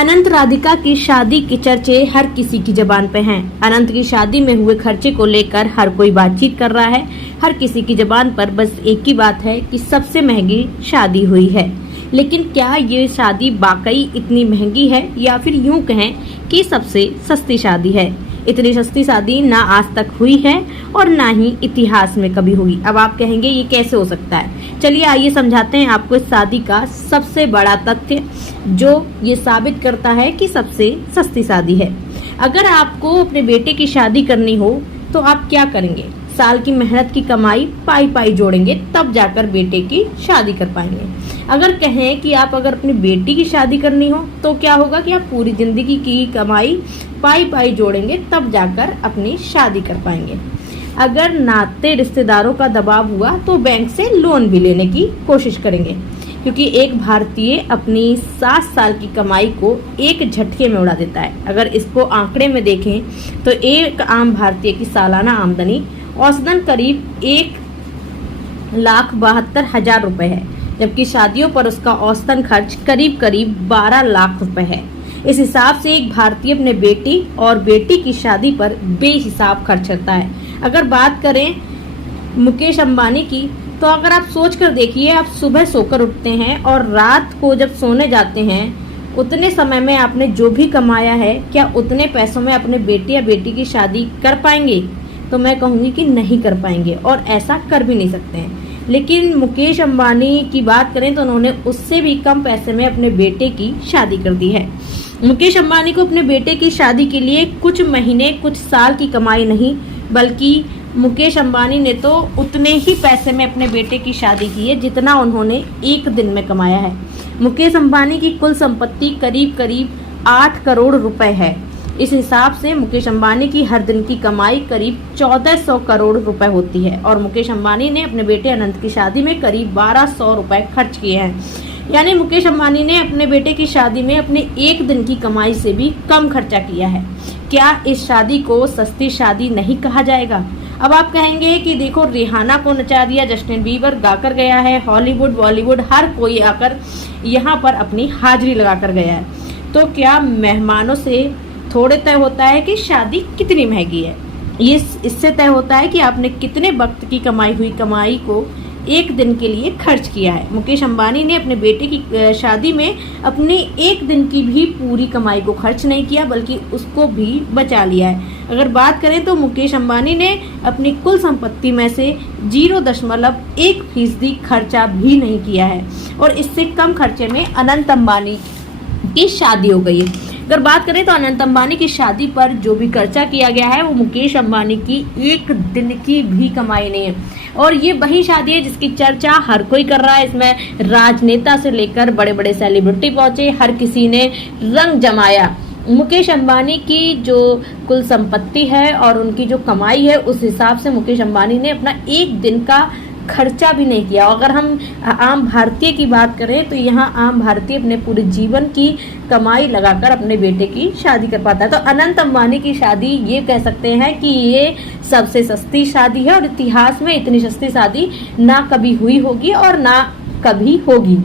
अनंत राधिका की शादी के चर्चे हर किसी की जबान पे हैं। अनंत की शादी में हुए खर्चे को लेकर हर कोई बातचीत कर रहा है। हर किसी की जबान पर बस एक ही बात है कि सबसे महंगी शादी हुई है। लेकिन क्या ये शादी वाकई इतनी महंगी है या फिर यूं कहें कि सबसे सस्ती शादी है? इतनी सस्ती शादी ना आज तक हुई है और ना ही इतिहास में कभी हुई। अब आप कहेंगे ये कैसे हो सकता है? चलिए आइए समझाते हैं आपको इस शादी का सबसे बड़ा तथ्य जो ये साबित करता है कि सबसे सस्ती शादी है। अगर आपको अपने बेटे की शादी करनी हो तो आप क्या करेंगे? साल की मेहनत की कमाई पाई पाई जोड़ेंगे, तब जाकर बेटे की शादी कर पाएंगे। अगर कहें कि आप अगर अपनी बेटी की शादी करनी हो तो क्या होगा कि आप पूरी जिंदगी की कमाई पाई पाई जोड़ेंगे, तब जाकर अपनी शादी कर पाएंगे। अगर नाते रिश्तेदारों का दबाव हुआ तो बैंक से लोन भी लेने की कोशिश करेंगे, क्योंकि एक भारतीय अपनी 7 साल की कमाई को एक झटके में उड़ा देता है। अगर इसको आंकड़े में देखें तो एक आम भारतीय की सालाना आमदनी औसतन करीब 1,72,000 रुपए है, जबकि शादियों पर उसका औसतन खर्च करीब 12 लाख रुपए है। इस हिसाब से एक भारतीय अपने बेटी और बेटी की शादी पर बेहिसाब खर्च करता है। अगर बात करें मुकेश अंबानी की, तो अगर आप सोच कर देखिए, आप सुबह सोकर उठते हैं और रात को जब सोने जाते हैं, उतने समय में आपने जो भी कमाया है, क्या उतने पैसों में अपने बेटे या बेटी की शादी कर पाएंगे? तो मैं कहूँगी कि नहीं कर पाएंगे और ऐसा कर भी नहीं सकते हैं। लेकिन मुकेश अंबानी की बात करें तो उन्होंने उससे भी कम पैसे में अपने बेटे की शादी कर दी है। मुकेश अंबानी को अपने बेटे की शादी के लिए कुछ महीने कुछ साल की कमाई नहीं, बल्कि मुकेश अंबानी ने तो उतने ही पैसे में अपने बेटे की शादी की है जितना उन्होंने एक दिन में कमाया है। मुकेश अंबानी की कुल संपत्ति करीब 8 करोड़ रुपए है। इस हिसाब से मुकेश अंबानी की हर दिन की कमाई करीब 1400 करोड़ रुपए होती है और मुकेश अंबानी ने अपने बेटे अनंत की शादी में करीब 1200 रुपए खर्च किए हैं। यानी मुकेश अंबानी ने अपने बेटे की शादी में अपने एक दिन की कमाई से भी कम खर्चा किया है। क्या इस शादी को सस्ती शादी नहीं कहा जाएगा? अब आप कहेंगे कि देखो, रिहाना को नचा दिया, जस्टिन बीबर गाकर गया है, हॉलीवुड बॉलीवुड हर कोई आकर यहाँ पर अपनी हाजिरी लगाकर गया है। तो क्या मेहमानों से थोड़े तय होता है कि शादी कितनी महंगी है? ये इससे तय होता है कि आपने कितने वक्त की कमाई हुई कमाई को एक दिन के लिए खर्च किया है। मुकेश अंबानी ने अपने बेटे की शादी में अपने एक दिन की भी पूरी कमाई को खर्च नहीं किया, बल्कि उसको भी बचा लिया है। अगर बात करें तो मुकेश अंबानी ने अपनी कुल संपत्ति में से 0.1% खर्चा भी नहीं किया है और इससे कम खर्चे में अनंत अंबानी की शादी हो गई है। अगर बात करें तो अनंत अंबानी की शादी पर जो भी खर्चा किया गया है वो मुकेश अंबानी की एक दिन की भी कमाई नहीं है। और ये वही शादी है जिसकी चर्चा हर कोई कर रहा है। इसमें राजनेता से लेकर बड़े बड़े सेलिब्रिटी पहुंचे, हर किसी ने रंग जमाया। मुकेश अंबानी की जो कुल संपत्ति है और उनकी जो कमाई है, उस हिसाब से मुकेश अंबानी ने अपना एक दिन का खर्चा भी नहीं किया। अगर हम आम भारतीय की बात करें तो यहाँ आम भारतीय अपने पूरे जीवन की कमाई लगाकर अपने बेटे की शादी कर पाता है। तो अनंत अंबानी की शादी ये कह सकते हैं कि ये सबसे सस्ती शादी है और इतिहास में इतनी सस्ती शादी ना कभी हुई होगी और ना कभी होगी।